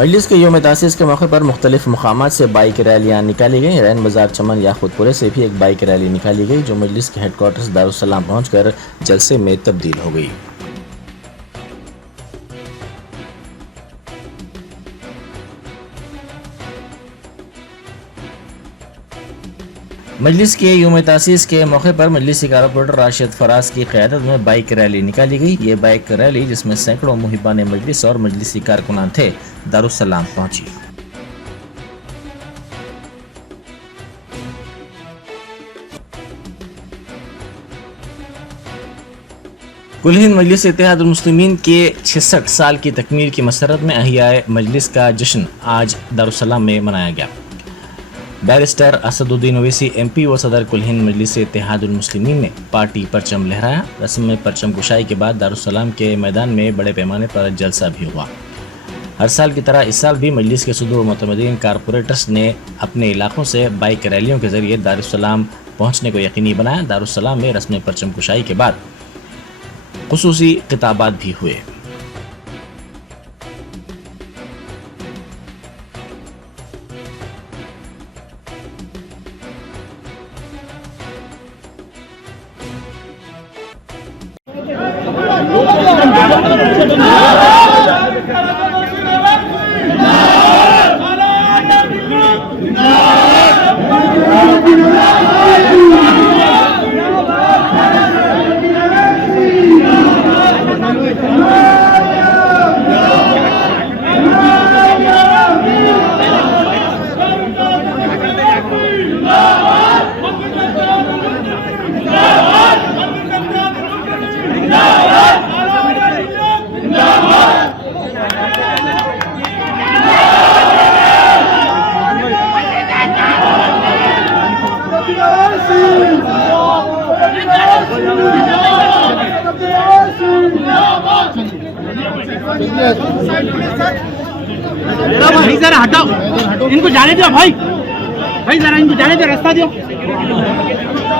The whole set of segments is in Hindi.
मजलिस के योम तासीस के मौके पर मुख्तलिफ मकामात से बाइक रैलियाँ निकाली गई। रैन बाजार, चमन, याकूतपुरे से भी एक बाइक रैली निकाली गई जो मजलिस के हेडक्वार्टर्स दारुस्सलाम पहुंचकर जलसे में तब्दील हो गई। मजलिस के योम तासीस के मौके पर मजलिसी कारपोरेटर राशिद फराज की क़यादत में बाइक रैली निकाली गई। ये बाइक रैली, जिसमें सैकड़ों मुहिबान मजलिस और मजलिसी कारकुनान थे, दारुस्सलाम पहुंची। कुल हिंद मजलिस इत्तेहादुल मुस्लिमीन के 66 साल की तकमील की मसरत में अहियाए मजलिस का जश्न आज दारुस्सलाम में मनाया गया। बैरिस्टर असदुद्दीन ओवैसी MP व सदर कुल हिंद मजलिस इत्तेहादुल मुस्लिमीन ने पार्टी परचम लहराया। रस्म में परचम कुशाई के बाद दारुस्सलाम के मैदान में बड़े पैमाने पर जलसा भी हुआ। हर साल की तरह इस साल भी मजलिस के सुदूर मुतमदीन कारपोरेटर्स ने अपने इलाकों से बाइक रैलियों के जरिए दारुस्सलाम पहुँचने को यकीनी बनाया। दारुस्सलाम में रस्म परचम कुशाई के बाद खुसूसी खिताबात भी हुए। भाई जरा हटाओ, इनको जाने दो भाई। भाई जरा इनको जाने दो, रास्ता दो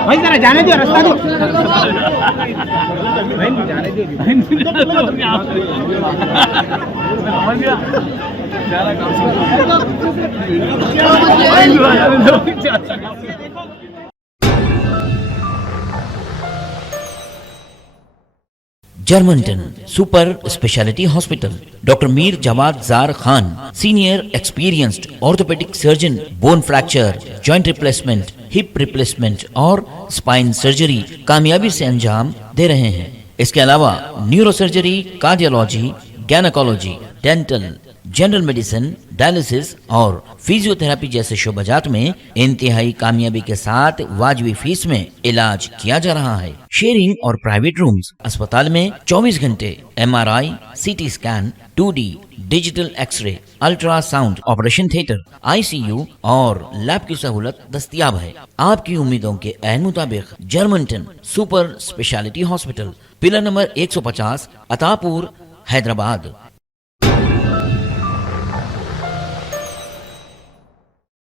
भाई, जरा जाने दो, रास्ता दो भाई, इनको जाने दो। जर्मनटन super speciality hospital, doctor Mir Jawad Zar Khan, senior experienced orthopaedic surgeon, bone fracture, joint replacement, hip replacement और स्पाइन सर्जरी कामयाबी से अंजाम दे रहे हैं। इसके अलावा neuro surgery, cardiology, gynaecology, dental, general medicine, dialysis और फिजियोथेरेपी जैसे शोबाजात में इंतहाई कामयाबी के साथ वाजबी फीस में इलाज किया जा रहा है। शेयरिंग और प्राइवेट रूम्स, अस्पताल में 24 घंटे MRI, CT scan, 2D digital x-ray, ultrasound, operation theatre, ICU और लैब की सहूलत दस्तयाब है। आपकी उम्मीदों के ऐन मुताबिक Germanten super speciality hospital, pillar number 150, Attapur, Hyderabad.